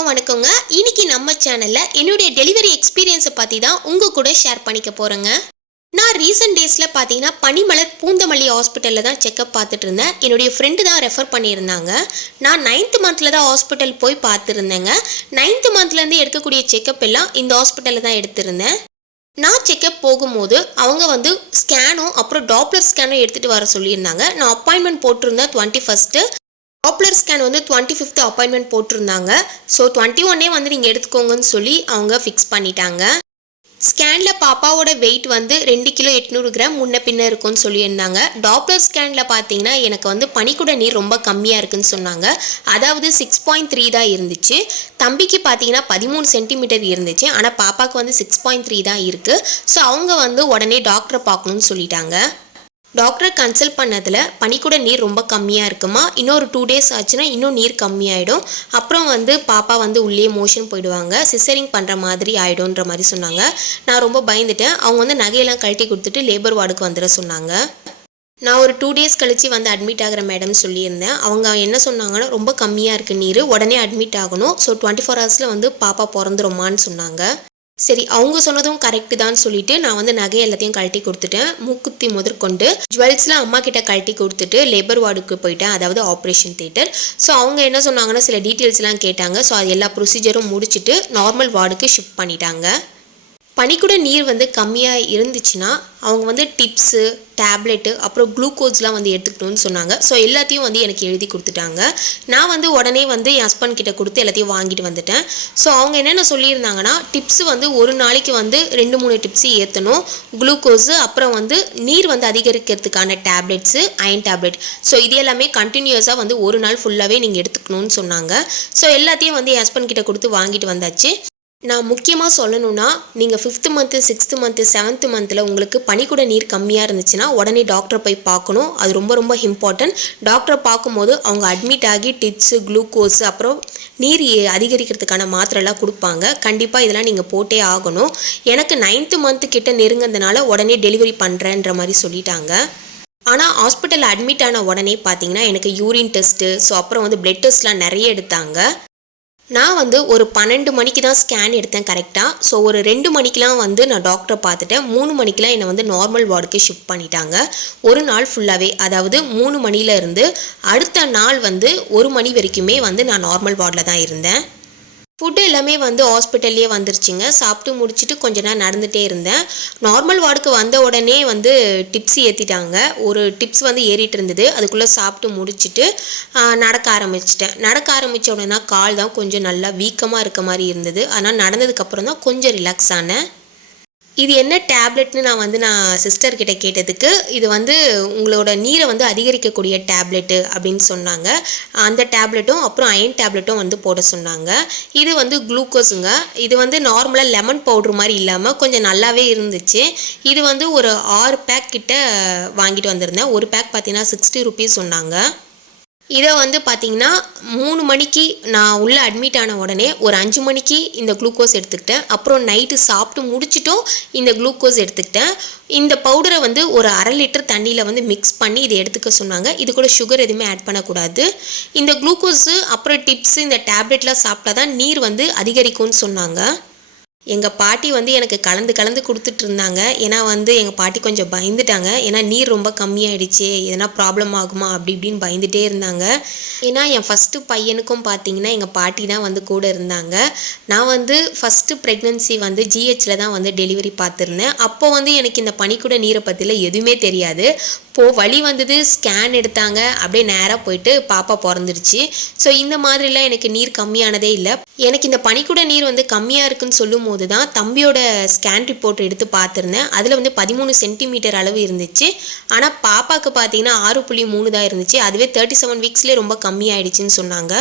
எல்லாருக்கும் வணக்கங்க. இன்னைக்கு நம்ம சேனல்ல என்னுடைய டெலிவரி எக்ஸ்பீரியன்ஸை பற்றி தான் உங்கள் கூட ஷேர் பண்ணிக்க போகிறேங்க. நான் ரீசெண்ட் டேஸில் பார்த்தீங்கன்னா பனிமலர் பூந்தமல்லி ஹாஸ்பிட்டலில் தான் செக்கப் பார்த்துட்டு இருந்தேன். என்னுடைய ஃப்ரெண்டு தான் ரெஃபர் பண்ணியிருந்தாங்க. நான் 9th மந்தில் தான் ஹாஸ்பிட்டல் போய் பார்த்துருந்தேங்க. 9th மந்த்லேருந்து எடுக்கக்கூடிய செக்கப் எல்லாம் இந்த ஹாஸ்பிட்டலில் தான் எடுத்திருந்தேன். நான் செக்கப் போகும்போது அவங்க ஸ்கேனும் அப்புறம் டாப்லர் ஸ்கேனும் எடுத்துகிட்டு வர சொல்லியிருந்தாங்க. நான் அப்பாயின்மெண்ட் போட்டிருந்தேன் 21st. Doppler scan 25th appointment போட்டிருந்தாங்க. ஸோ 21 நீங்கள் எடுத்துக்கோங்கன்னு சொல்லி அவங்க ஃபிக்ஸ் பண்ணிட்டாங்க. ஸ்கேனில் பாப்பாவோட வெயிட் 2 கிலோ 800 கிராம் முன்ன பின்ன இருக்குன்னு சொல்லியிருந்தாங்க. டாப்லர் ஸ்கேனில் பார்த்தீங்கன்னா எனக்கு பனிக்குட நீர் ரொம்ப கம்மியாக இருக்குன்னு சொன்னாங்க. அதாவது 6.3 தான் இருந்துச்சு. தம்பிக்கு பார்த்தீங்கன்னா 13 சென்டிமீட்டர் இருந்துச்சு. ஆனால் பாப்பாவுக்கு 6.3 தான் இருக்குது. ஸோ அவங்க உடனே டாக்டரை பார்க்கணுன்னு சொல்லிட்டாங்க. டாக்டரை கன்சல்ட் பண்ணதில் பனிக்குட நீர் ரொம்ப கம்மியாக இருக்குமா, இன்னொரு 2 days ஆச்சுன்னா இன்னும் நீர் கம்மியாயிடும். அப்புறம் பாப்பா உள்ளே மோஷன் போயிடுவாங்க, சிசரிங் பண்ணுற மாதிரி ஆகிடும்ன்ற மாதிரி சொன்னாங்க. நான் ரொம்ப பயந்துட்டேன். அவங்க நகையெல்லாம் கழட்டி கொடுத்துட்டு லேபர் வார்டுக்கு வந்துட சொன்னாங்க. நான் ஒரு 2 days கழித்து அட்மிட் ஆகிற மேடம் சொல்லியிருந்தேன். அவங்க என்ன சொன்னாங்கன்னா ரொம்ப கம்மியாக இருக்குது நீர், உடனே அட்மிட் ஆகணும். ஸோ 24 hours பாப்பா பிறந்துருமான்னு சொன்னாங்க. சரி, அவங்க சொன்னதும் கரெக்டு தான் சொல்லிட்டு நான் நகை எல்லாத்தையும் கழட்டி கொடுத்துட்டேன். மூக்குத்தி முதற்கொண்டு ஜுவல்ஸ்லாம் அம்மா கிட்ட கழட்டி கொடுத்துட்டு லேபர் வார்டுக்கு போயிட்டேன், அதாவது ஆப்ரேஷன் தியேட்டர். ஸோ அவங்க என்ன சொன்னாங்கன்னா சில டீட்டெயில்ஸ்லாம் கேட்டாங்க. ஸோ அது எல்லா ப்ரொசீஜரும் முடிச்சுட்டு நார்மல் வார்டுக்கு ஷிஃப்ட் பண்ணிட்டாங்க. பனிக்குட நீர் கம்மியாக இருந்துச்சுன்னா அவங்க டிப்ஸு, டேப்லெட்டு, அப்புறம் குளுக்கோஸ்லாம் எடுத்துக்கணும்னு சொன்னாங்க. ஸோ எல்லாத்தையும் எனக்கு எழுதி கொடுத்துட்டாங்க. நான் உடனே என் ஹஸ்பண்ட் கிட்ட கொடுத்து எல்லாத்தையும் வாங்கிட்டு வந்துட்டேன். ஸோ அவங்க என்னென்ன சொல்லியிருந்தாங்கன்னா டிப்ஸு ஒரு நாளைக்கு 2-3 டிப்ஸு ஏற்றணும். குளுக்கோஸு, அப்புறம் நீர் அதிகரிக்கிறதுக்கான டேப்லெட்ஸு, அயன் டேப்லெட். ஸோ இது எல்லாமே கண்டினியூஸாக ஒரு நாள் ஃபுல்லாகவே நீங்கள் எடுத்துக்கணும்னு சொன்னாங்க. ஸோ எல்லாத்தையும் என் ஹஸ்பண்ட் கிட்ட கொடுத்து வாங்கிட்டு வந்தாச்சு. நான் முக்கியமாக சொல்லணும்னா நீங்கள் 5th month, 6th month, 7th monthல உங்களுக்கு பனிக்குட நீர் கம்மியாக இருந்துச்சுன்னா உடனே டாக்டரை போய் பார்க்கணும். அது ரொம்ப ரொம்ப இம்பார்ட்டன்ட். டாக்டரை பார்க்கும்போது அவங்க அட்மிட் ஆகி டிப்ஸு, குளுக்கோஸு, அப்புறம் நீர் அதிகரிக்கிறதுக்கான மாத்திரைலாம் கொடுப்பாங்க. கண்டிப்பாக இதெல்லாம் நீங்கள் போட்டே ஆகணும். எனக்கு 9th month கிட்ட நெருங்கிறதுனால உடனே டெலிவரி பண்ணுறேன்ற மாதிரி சொல்லிட்டாங்க. ஆனால் ஹாஸ்பிட்டலில் அட்மிட் ஆன உடனே பார்த்தீங்கன்னா எனக்கு யூரின் டெஸ்ட்டு, ஸோ அப்புறம் பிளட் டெஸ்ட்லாம் நிறைய எடுத்தாங்க. நான் ஒரு 12 மணிக்கு தான் ஸ்கேன் எடுத்தேன் கரெக்டாக. ஸோ ஒரு 2 மணிக்கெலாம் நான் டாக்டரை பார்த்துட்டேன். 3 மணிக்கெலாம் என்னை நார்மல் வார்டுக்கு ஷிஃப்ட் பண்ணிட்டாங்க. ஒரு நாள் ஃபுல்லாகவே, அதாவது 3 மணிலேருந்து அடுத்த நாள் 1 மணி வரைக்குமே நான் நார்மல் வார்டில் தான் இருந்தேன். ஃபுட்டு எல்லாமே ஹாஸ்பிட்டல்லையே வந்துருச்சுங்க. சாப்பிட்டு முடிச்சுட்டு கொஞ்ச நேரம் நடந்துகிட்டே இருந்தேன். நார்மல் வார்டுக்கு வந்த உடனே டிப்ஸ் ஏற்றிட்டாங்க. ஒரு டிப்ஸ் ஏறிட்டு இருந்தது. அதுக்குள்ளே சாப்பிட்டு முடிச்சுட்டு நடக்க ஆரம்பிச்சிட்டேன். நடக்க ஆரம்பித்த உடனே கால் தான் கொஞ்சம் நல்லா வீக்கமாக இருக்க மாதிரி இருந்தது. ஆனால் நடந்ததுக்கப்புறம் தான் கொஞ்சம் ரிலாக்ஸ் ஆனேன். இது என்ன டேப்லெட்னு நான் சிஸ்டர் கிட்ட கேட்டதுக்கு இது உங்களோட நீரை அதிகரிக்கக்கூடிய டேப்லெட்டு அப்படின்னு சொன்னாங்க. அந்த டேப்லெட்டும் அப்புறம் அயன் டேப்லெட்டும் போட சொன்னாங்க. இது குளுக்கோஸுங்க. இது நார்மலாக லெமன் பவுட்ரு மாதிரி இல்லாமல் கொஞ்சம் நல்லாவே இருந்துச்சு. இது ஒரு 6 பேக் கிட்ட வாங்கிட்டு வந்திருந்தேன். ஒரு பேக் பார்த்தீங்கன்னா 60 rupees சொன்னாங்க. இதை பார்த்தீங்கன்னா 3 மணிக்கு நான் உள்ளே அட்மிட் ஆன உடனே ஒரு 5 மணிக்கு இந்த குளுக்கோஸ் எடுத்துக்கிட்டேன். அப்புறம் நைட்டு சாப்பிட்டு முடிச்சிட்டும் இந்த குளுக்கோஸ் எடுத்துக்கிட்டேன். இந்த பவுடரை ஒரு 1/2 லிட்டர் தண்ணியில் மிக்ஸ் பண்ணி இதை எடுத்துக்க சொன்னாங்க. இது கூட சுகர் எதுவுமே ஆட் பண்ணக்கூடாது. இந்த குளுக்கோஸு அப்புறம் டிப்ஸு, இந்த டேப்லெட்லாம் சாப்பிட்டா தான் நீர் அதிகரிக்கும்னு சொன்னாங்க. எங்கள் பாட்டி எனக்கு கலந்து கொடுத்துட்டு இருந்தாங்க. ஏன்னா எங்கள் பாட்டி கொஞ்சம் பயந்துட்டாங்க. ஏன்னா நீர் ரொம்ப கம்மியாயிடுச்சு, எதனா ப்ராப்ளம் ஆகுமா அப்படி இப்படின்னு பயந்துகிட்டே இருந்தாங்க. ஏன்னா என் ஃபஸ்ட்டு பையனுக்கும் பார்த்தீங்கன்னா எங்கள் பாட்டி தான் கூட இருந்தாங்க. நான் ஃபஸ்ட்டு ப்ரெக்னன்சி ஜிஹெச்சில் தான் டெலிவரி பார்த்துருந்தேன். அப்போ எனக்கு இந்த பனிக்குட நீரை பற்றிலாம் எதுவுமே தெரியாது. வலி வந்தது, ஸ்கேன் எடுத்தாங்க, அப்படியே நேராக போயிட்டு பாப்பா பிறந்துடுச்சு. ஸோ இந்த மாதிரிலாம் எனக்கு நீர் கம்மியானதே இல்லை. எனக்கு இந்த பனிக்குட நீர் கம்மியாக இருக்குன்னு சொல்லும் போது தான் தம்பியோட ஸ்கேன் ரிப்போர்ட் எடுத்து பார்த்துருந்தேன். அதில் 13 சென்டிமீட்டர் அளவு இருந்துச்சு. ஆனால் பாப்பாவுக்கு பார்த்தீங்கன்னா 6.3 தான் இருந்துச்சு. அதுவே 37 வீக்ஸ்லேயே ரொம்ப கம்மியாயிடுச்சுன்னு சொன்னாங்க.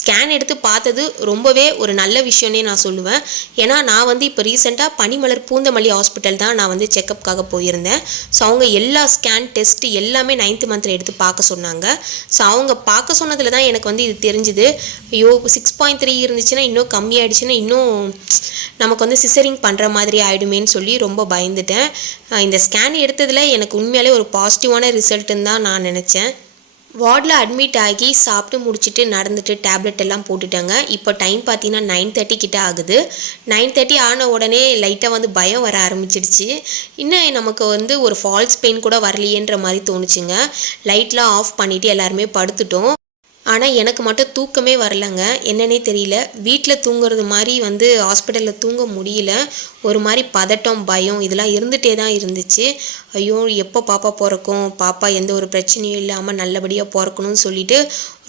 ஸ்கேன் எடுத்து பார்த்தது ரொம்பவே ஒரு நல்ல விஷயம்னே நான் சொல்லுவேன். ஏன்னா நான் இப்போ ரீசெண்டாக பனிமலர் பூந்தமல்லி ஹாஸ்பிட்டல் தான் நான் செக்கப்புக்காக போயிருந்தேன். ஸோ அவங்க எல்லா ஸ்கேன் டெஸ்ட் எல்லாமே 9th monthல எடுத்து பார்க்க சொன்னாங்க. ஸோ அவங்க பார்க்க சொன்னதில் தான் எனக்கு இது தெரிஞ்சுது. ஐயோ 6.3 இருந்துச்சுன்னா இன்னும் கம்மியாயிடுச்சுன்னா இன்னும் நமக்கு சிசரிங் பண்ணுற மாதிரி ஆகிடுமேன்னு சொல்லி ரொம்ப பயந்துட்டேன். இந்த ஸ்கேன் எடுத்ததில் எனக்கு உண்மையாலே ஒரு பாசிட்டிவான ரிசல்ட்டுன்னு தான் நான் நினச்சேன். வார்டில் அட்மிட் ஆகி சாப்பிட்டு முடிச்சுட்டு நடந்துட்டு டேப்லெட் எல்லாம் போட்டுட்டாங்க. இப்போ டைம் பார்த்தீங்கன்னா 9:30 கிட்ட ஆகுது. 9:30 ஆன உடனே லைட்டாக வந்து பயம் வர ஆரம்பிச்சிடுச்சு. இன்னும் நமக்கு வந்து ஒரு ஃபால்ஸ் பெயின் கூட வரலையேன்ற மாதிரி தோணுச்சுங்க. லைட்லாம் ஆஃப் பண்ணிவிட்டு எல்லாருமே படுத்துட்டோம். ஆனால் எனக்கு மட்டும் தூக்கமே வரலங்க. என்னன்னே தெரியல. வீட்டில் தூங்குறது மாதிரி வந்து ஹாஸ்பிட்டலில் தூங்க முடியல. ஒரு மாதிரி பதட்டம், பயம் இதெல்லாம் இருந்துகிட்டே தான் இருந்துச்சு. ஐயோ எப்போ பாப்பா பிறக்கும், பாப்பா எந்த ஒரு பிரச்சனையும் இல்லாமல் நல்லபடியாக பிறக்கணும்னு சொல்லிட்டு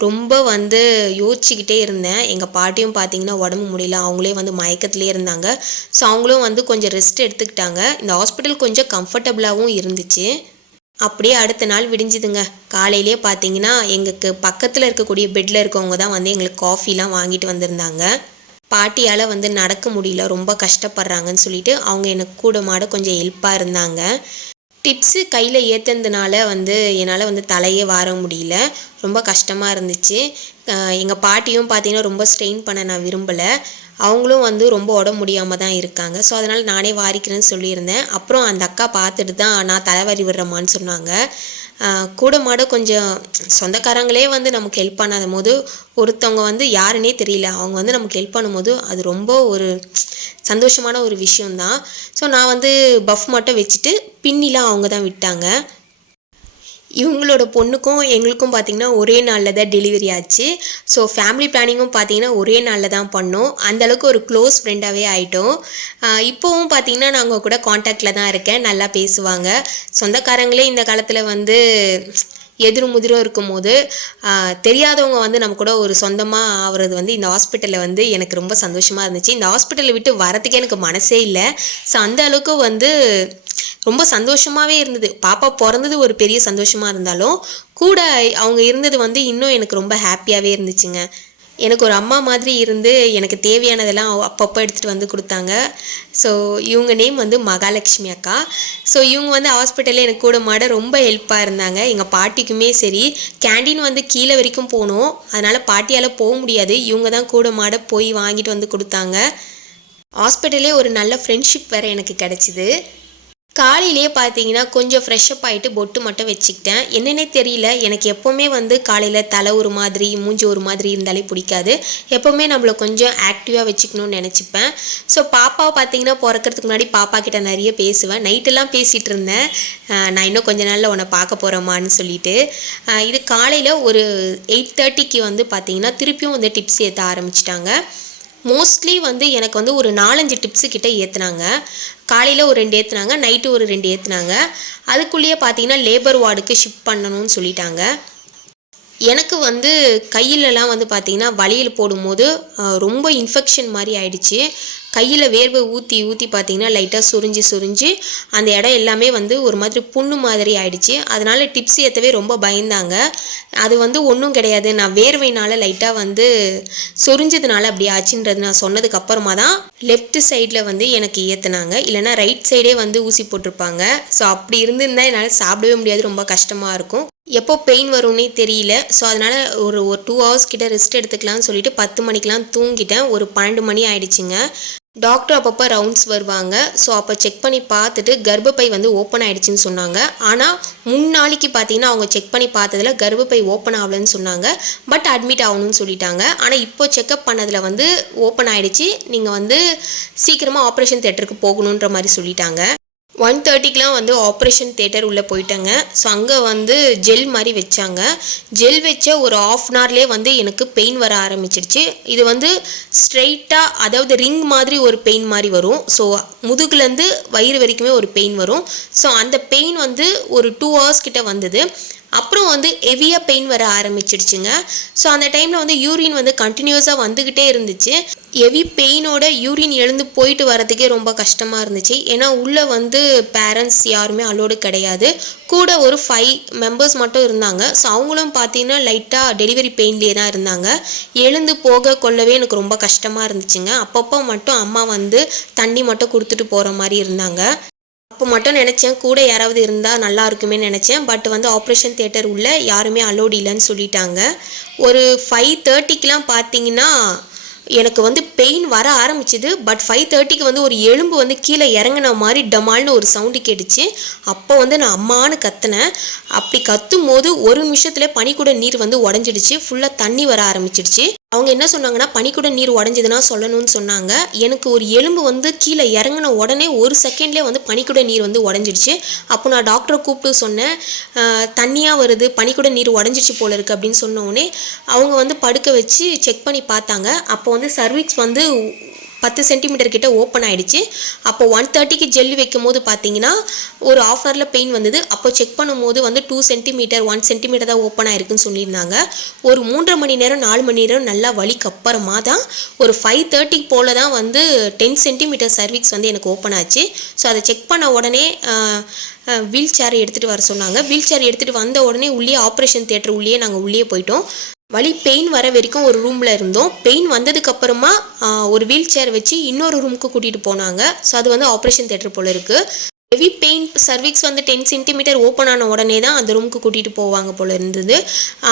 ரொம்ப வந்து யோசிச்சுக்கிட்டே இருந்தேன். எங்கள் பாட்டியும் பார்த்தீங்கன்னா உடம்பு முடியல, அவங்களே வந்து மயக்கத்துலேயே இருந்தாங்க. ஸோ அவங்களும் வந்து கொஞ்சம் ரெஸ்ட் எடுத்துக்கிட்டாங்க. இந்த ஹாஸ்பிட்டல் கொஞ்சம் கம்ஃபர்டபுளாகவும் இருந்துச்சு. அப்படியே அடுத்த நாள் விடிஞ்சுதுங்க. காலையிலே பார்த்தீங்கன்னா எங்களுக்கு பக்கத்தில் இருக்கக்கூடிய பெட்டில் இருக்கவங்க தான் வந்து எங்களுக்கு காஃபிலாம் வாங்கிட்டு வந்திருந்தாங்க. பாட்டியால் வந்து நடக்க முடியல, ரொம்ப கஷ்டப்படுறாங்கன்னு சொல்லிட்டு அவங்க எனக்கு கூட மாட கொஞ்சம் ஹெல்ப்பாக இருந்தாங்க. டிப்ஸு கையில் ஏற்றுனதுனால வந்து என்னால் வந்து தலையே வார முடியல, ரொம்ப கஷ்டமாக இருந்துச்சு. எங்கள் பாட்டியும் பார்த்தீங்கன்னா ரொம்ப ஸ்ட்ரெயின் பண்ண நான் விரும்பலை. அவங்களும் வந்து ரொம்ப உடம்பு முடியாமல் தான் இருக்காங்க. ஸோ அதனால் நானே வாரிக்கிறேன்னு சொல்லியிருந்தேன். அப்புறம் அந்த அக்கா பார்த்துட்டு தான் நான் தலைவாரி விடுறேம்மான்னு சொன்னாங்க. கூட மாட கொஞ்சம் சொந்தக்காரங்களே வந்து நமக்கு ஹெல்ப் பண்ணாத போது ஒருத்தவங்க வந்து யாருன்னே தெரியல அவங்க வந்து நமக்கு ஹெல்ப் பண்ணும்போது அது ரொம்ப ஒரு சந்தோஷமான ஒரு விஷயந்தான். ஸோ நான் வந்து பஃப் மட்டும் வச்சுட்டு பின்னிலாம் அவங்க தான் விட்டாங்க. இவங்களோட பொண்ணுக்கும் எங்களுக்கும் பார்த்திங்கன்னா ஒரே நாளில் தான் டெலிவரி ஆச்சு. ஸோ ஃபேமிலி பிளானிங்கும் பார்த்திங்கன்னா ஒரே நாளில் தான் பண்ணோம். அந்தளவுக்கு ஒரு க்ளோஸ் ஃப்ரெண்டாகவே ஆகிட்டோம். இப்போவும் பார்த்திங்கன்னா நான் அவங்க கூட காண்டாக்டில் தான் இருக்கேன். நல்லா பேசுவாங்க. சொந்தக்காரங்களே இந்த காலத்தில் வந்து எதிரும் முதிரும் இருக்கும்போது தெரியாதவங்க வந்து நம்ம கூட ஒரு சொந்தமாக ஆகிறது வந்து இந்த ஹாஸ்பிட்டலில் வந்து எனக்கு ரொம்ப சந்தோஷமாக இருந்துச்சு. இந்த ஹாஸ்பிட்டலை விட்டு வரத்துக்கே எனக்கு மனசே இல்லை. ஸோ அந்த அளவுக்கு வந்து ரொம்ப சந்தோஷமாகவே இருந்தது. பாப்பா பிறந்தது ஒரு பெரிய சந்தோஷமாக இருந்தாலும் கூட அவங்க இருந்தது வந்து இன்னும் எனக்கு ரொம்ப ஹாப்பியாகவே இருந்துச்சுங்க. எனக்கு ஒரு அம்மா மாதிரி இருந்து எனக்கு தேவையானதெல்லாம் அப்பப்போ எடுத்துகிட்டு வந்து கொடுத்தாங்க. ஸோ இவங்க நேம் வந்து மகாலட்சுமி அக்கா. ஸோ இவங்க வந்து ஹாஸ்பிட்டலில் எனக்கு கூட மாட ரொம்ப ஹெல்ப்பாக இருந்தாங்க. எங்கள் பாட்டிக்குமே சரி, கேண்டீன் வந்து கீழே வரைக்கும் போகணும், அதனால் பாட்டியால் போக முடியாது, இவங்க தான் கூட மாட போய் வாங்கிட்டு வந்து கொடுத்தாங்க. ஹாஸ்பிட்டலே ஒரு நல்ல ஃப்ரெண்ட்ஷிப் வேறு எனக்கு கிடச்சிது. காலையிலேயே பார்த்தீங்கன்னா கொஞ்சம் ஃப்ரெஷ்அப் ஆகிட்டு பொட்டு மட்டும் வச்சுக்கிட்டேன். என்னென்னே தெரியல, எனக்கு எப்போவுமே வந்து காலையில் தலை ஒரு மாதிரி மூஞ்சி ஒரு மாதிரி இருந்தாலே பிடிக்காது. எப்போவுமே நம்மளை கொஞ்சம் ஆக்டிவாக வச்சுக்கணும்னு நினச்சிப்பேன். ஸோ பாப்பாவை பார்த்தீங்கன்னா பிறக்கிறதுக்கு முன்னாடி பாப்பா கிட்ட நிறைய பேசுவேன். நைட்டெல்லாம் பேசிகிட்டு இருந்தேன், நான் இன்னும் கொஞ்ச நாளில் உன்னை பார்க்க போகிறேம்மான்னு சொல்லிட்டு. இது காலையில் ஒரு 8:30க்கு வந்து பார்த்தீங்கன்னா திருப்பியும் வந்து டிப்ஸ் ஏற்ற ஆரம்பிச்சிட்டாங்க. மோஸ்ட்லி வந்து எனக்கு வந்து ஒரு 4-5 டிப்ஸு கிட்டே ஏற்றுனாங்க. காலையில் ஒரு 2 ஏற்றுனாங்க, நைட்டு ஒரு 2 ஏற்றுனாங்க. அதுக்குள்ளேயே பார்த்தீங்கன்னா லேபர் வார்டுக்கு ஷிஃப்ட் பண்ணணும்னு சொல்லிட்டாங்க. எனக்கு வந்து கையிலலாம் வந்து பார்த்திங்கன்னா வலியில் போடும்போது ரொம்ப இன்ஃபெக்ஷன் மாதிரி ஆயிடுச்சு. கையில் வேர்வை ஊற்றி ஊற்றி பார்த்திங்கன்னா லைட்டாக சுரிஞ்சு அந்த இடம் எல்லாமே வந்து ஒரு மாதிரி புண்ணு மாதிரி ஆயிடுச்சு. அதனால் டிப்ஸ் ஏற்றவே ரொம்ப பயந்தாங்க. அது வந்து ஒன்றும் கிடையாது, நான் வேர்வையினால் லைட்டாக வந்து சொரிஞ்சதுனால அப்படி ஆச்சுன்றது நான் சொன்னதுக்கப்புறமா தான் லெஃப்ட் சைடில் வந்து எனக்கு ஏற்றுனாங்க. இல்லைனா ரைட் சைடே வந்து ஊசி போட்டிருப்பாங்க. ஸோ அப்படி இருந்திருந்தால் என்னால் சாப்பிடவே முடியாது, ரொம்ப கஷ்டமாக இருக்கும். எப்போ பெயின் வரும்னே தெரியல. ஸோ அதனால் ஒரு 2 ஹவர்ஸ் கிட்ட ரெஸ்ட் எடுத்துக்கலாம்னு சொல்லிட்டு 10 மணிக்கெலாம் தூங்கிட்டேன். ஒரு 12 மணி ஆயிடுச்சுங்க. டாக்டர் அப்பப்போ ரவுண்ட்ஸ் வருவாங்க. ஸோ அப்போ செக் பண்ணி பார்த்துட்டு கர்ப்பப்பை வந்து ஓப்பன் ஆகிடுச்சின்னு சொன்னாங்க. ஆனால் முன்னாளைக்கு பார்த்தீங்கன்னா அவங்க செக் பண்ணி பார்த்ததில் கர்ப்பப்பை ஓப்பன் ஆகலன்னு சொன்னாங்க. பட் அட்மிட் ஆகணும்னு சொல்லிட்டாங்க. ஆனால் இப்போ செக்கப் பண்ணதில் வந்து ஓப்பன் ஆகிடுச்சு, நீங்கள் வந்து சீக்கிரமாக ஆப்ரேஷன் தியேட்டருக்கு போகணுன்ற மாதிரி சொல்லிட்டாங்க. 1:30க்குலாம் வந்து ஆப்ரேஷன் தியேட்டர் உள்ளே போயிட்டேங்க. ஸோ அங்கே வந்து ஜெல் மாதிரி வச்சாங்க. ஜெல் வச்ச ஒரு 1/2 அன் ஹவர்லேயே வந்து எனக்கு பெயின் வர ஆரம்பிச்சிடுச்சு. இது வந்து ஸ்ட்ரெயிட்டாக, அதாவது ரிங் மாதிரி ஒரு பெயின் மாதிரி வரும். ஸோ முதுகுலேருந்து வயிறு வரைக்குமே ஒரு பெயின் வரும். ஸோ அந்த பெயின் வந்து ஒரு 2 ஹவர்ஸ் கிட்ட வந்தது. அப்புறம் வந்து ஹெவியாக பெயின் வர ஆரம்பிச்சிடுச்சுங்க. ஸோ அந்த டைமில் வந்து யூரின் வந்து கண்டினியூஸாக வந்துக்கிட்டே இருந்துச்சு. ஹெவி பெயினோட யூரின் எழுந்து போயிட்டு வரதுக்கே ரொம்ப கஷ்டமாக இருந்துச்சு. ஏன்னா உள்ளே வந்து பேரண்ட்ஸ் யாருமே அலோடு கிடையாது. கூட ஒரு 5 மெம்பர்ஸ் மட்டும் இருந்தாங்க. ஸோ அவங்களும் பார்த்தீங்கன்னா லைட்டாக டெலிவரி பெயின்லேயே தான் இருந்தாங்க. எழுந்து போக கொள்ளவே எனக்கு ரொம்ப கஷ்டமாக இருந்துச்சுங்க. அப்பப்போ மட்டும் அம்மா வந்து தண்ணி மட்டும் கொடுத்துட்டு போகிற மாதிரி இருந்தாங்க. அப்போ மட்டும் நினச்சேன் கூட யாராவது இருந்தால் நல்லா இருக்குமே நினச்சேன். பட் வந்து ஆப்ரேஷன் தியேட்டர் உள்ள யாருமே அலோடு இல்லைன்னு சொல்லிட்டாங்க. ஒரு 5:30க்கெலாம் பார்த்தீங்கன்னா எனக்கு வந்து பெயின் வர ஆரம்பிச்சுது. பட் 5:30க்கு வந்து ஒரு எலும்பு வந்து கீழே இறங்கின மாதிரி டமால்னு ஒரு சவுண்டு கேட்டுச்சு. அப்போ வந்து நான் அம்மானு கத்துனேன். அப்படி கத்தும் போது ஒரு நிமிஷத்துல பனிக்கூட நீர் வந்து உடஞ்சிடுச்சு. ஃபுல்லாக தண்ணி வர ஆரம்பிச்சிடுச்சு. அவங்க என்ன சொன்னாங்கன்னா, பனிக்கூட நீர் உடஞ்சதுன்னா சொல்லணும்னு சொன்னாங்க. எனக்கு ஒரு எலும்பு வந்து கீழே இறங்கின உடனே ஒரு செகண்ட்லேயே வந்து பனிக்கூட நீர் வந்து உடஞ்சிடுச்சு. அப்போ நான் டாக்டரை கூப்பிட்டு சொன்னேன், தண்ணியாக வருது, பனிக்கூட நீர் உடஞ்சிடுச்சு போல இருக்குது அப்படின்னு சொன்னோடனே அவங்க வந்து படுக்க வச்சு செக் பண்ணி பார்த்தாங்க. அப்போ வந்து சர்விக்ஸ் வந்து 10 சென்டிமீட்டர் கிட்ட ஓப்பன் ஆகிடுச்சு. அப்போ 1:30க்கு ஜெல்லி வைக்கும் போது பார்த்தீங்கன்னா ஒரு ½ ஹவரில் பெயின் வந்தது. அப்போ செக் பண்ணும்போது வந்து 2 சென்டிமீட்டர் 1 சென்டிமீட்டர் தான் ஓப்பன் ஆகிருக்குன்னு சொல்லியிருந்தாங்க. ஒரு 3.5 மணி நேரம் 4 மணி நேரம் நல்லா வலிக்கு அப்புறமா தான் ஒரு 5:30 போல் தான் வந்து 10 சென்டிமீட்டர் சர்விக்ஸ் வந்து எனக்கு ஓப்பன் ஆச்சு. ஸோ அதை செக் பண்ண உடனே வீல் சேர் எடுத்துகிட்டு வர சொன்னாங்க. வீல் சேர் எடுத்துகிட்டு வந்த உடனே உள்ளே ஆப்ரேஷன் தியேட்டர் உள்ளே போயிட்டோம். வலி பெயின் வர வரைக்கும் ஒரு ரூமில் இருந்தோம். பெயின் வந்ததுக்கப்புறமா ஒரு வீல் சேர் வச்சு இன்னொரு ரூமுக்கு கூட்டிகிட்டு போனாங்க. ஸோ அது வந்து ஆப்ரேஷன் தியேட்டர் போல் இருக்குது. ஹெவி பெயின் சர்விக்ஸ் வந்து 10 சென்டிமீட்டர் ஓப்பன் ஆன உடனே தான் அந்த ரூமுக்கு கூட்டிகிட்டு போவாங்க போல் இருந்தது.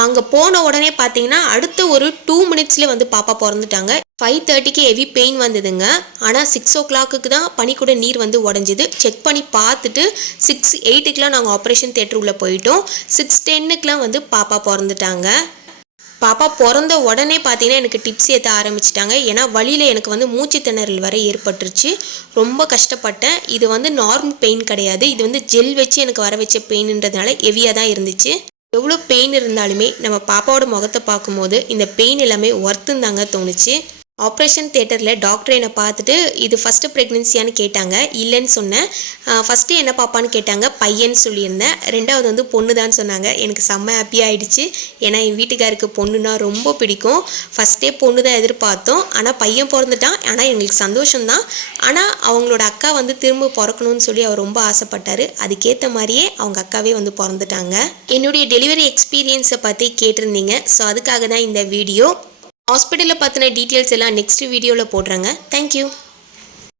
அங்கே போன உடனே பார்த்தீங்கன்னா அடுத்த ஒரு 2 மினிட்ஸ்லேயே வந்து பாப்பா பிறந்துட்டாங்க. 5:30க்கு ஹெவி பெயின் வந்ததுங்க. ஆனால் 6 o'clock தான் பனிக்கூட நீர் வந்து உடஞ்சிது. செக் பண்ணி பார்த்துட்டு 6:08க்குலாம் நாங்கள் ஆப்ரேஷன் தியேட்டர் உள்ளே போயிட்டோம். 6:10க்குலாம் வந்து பாப்பா பிறந்துட்டாங்க. பாப்பா பிறந்த உடனே பார்த்தீங்கன்னா எனக்கு டிப்ஸ் ஏற்ற ஆரம்பிச்சிட்டாங்க. ஏன்னா வழியில் எனக்கு வந்து மூச்சு திணறல் வர ஏற்பட்டுருச்சு. ரொம்ப கஷ்டப்பட்டேன். இது வந்து நார்மல் பெயின் கிடையாது. இது வந்து ஜெல் வச்சு எனக்கு வர வச்ச பெயின்ன்றதுனால ஹெவியாக தான் இருந்துச்சு. எவ்வளோ பெயின் இருந்தாலுமே நம்ம பாப்பாவோட முகத்தை பார்க்கும்போது இந்த பெயின் எல்லாமே ஒர்த்துன்னு தாங்க தோணுச்சு. ஆப்ரேஷன் தியேட்டரில் டாக்டர் என்னை பார்த்துட்டு இது ஃபஸ்ட்டு ப்ரெக்னென்சியான்னு கேட்டாங்க. இல்லைன்னு சொன்னேன். ஃபஸ்ட்டு என்ன பாப்பான்னு கேட்டாங்க. பையன்னு சொல்லியிருந்தேன். 2வது வந்து பொண்ணு தான் சொன்னாங்க. எனக்கு செம்ம ஹாப்பியாக ஆகிடுச்சு. ஏன்னா என் வீட்டுக்காருக்கு பொண்ணுன்னா ரொம்ப பிடிக்கும். ஃபஸ்ட்டே பொண்ணு தான் எதிர்பார்த்தோம். ஆனால் பையன் பிறந்துட்டான். ஆனால் எங்களுக்கு சந்தோஷம்தான். ஆனால் அவங்களோட அக்கா வந்து திரும்ப பிறக்கணும்னு சொல்லி அவர் ரொம்ப ஆசைப்பட்டார். அதுக்கேற்ற மாதிரியே அவங்க அக்காவே வந்து பிறந்துட்டாங்க. என்னுடைய டெலிவரி எக்ஸ்பீரியன்ஸை பற்றி கேட்டிருந்தீங்க. ஸோ அதுக்காக தான் இந்த வீடியோ. ஹாஸ்பிட்டலில் பற்றின டீட்டெயில்ஸ் எல்லாம் நெக்ஸ்ட் வீடியோவில் போடுறேங்க. தேங்க்யூ.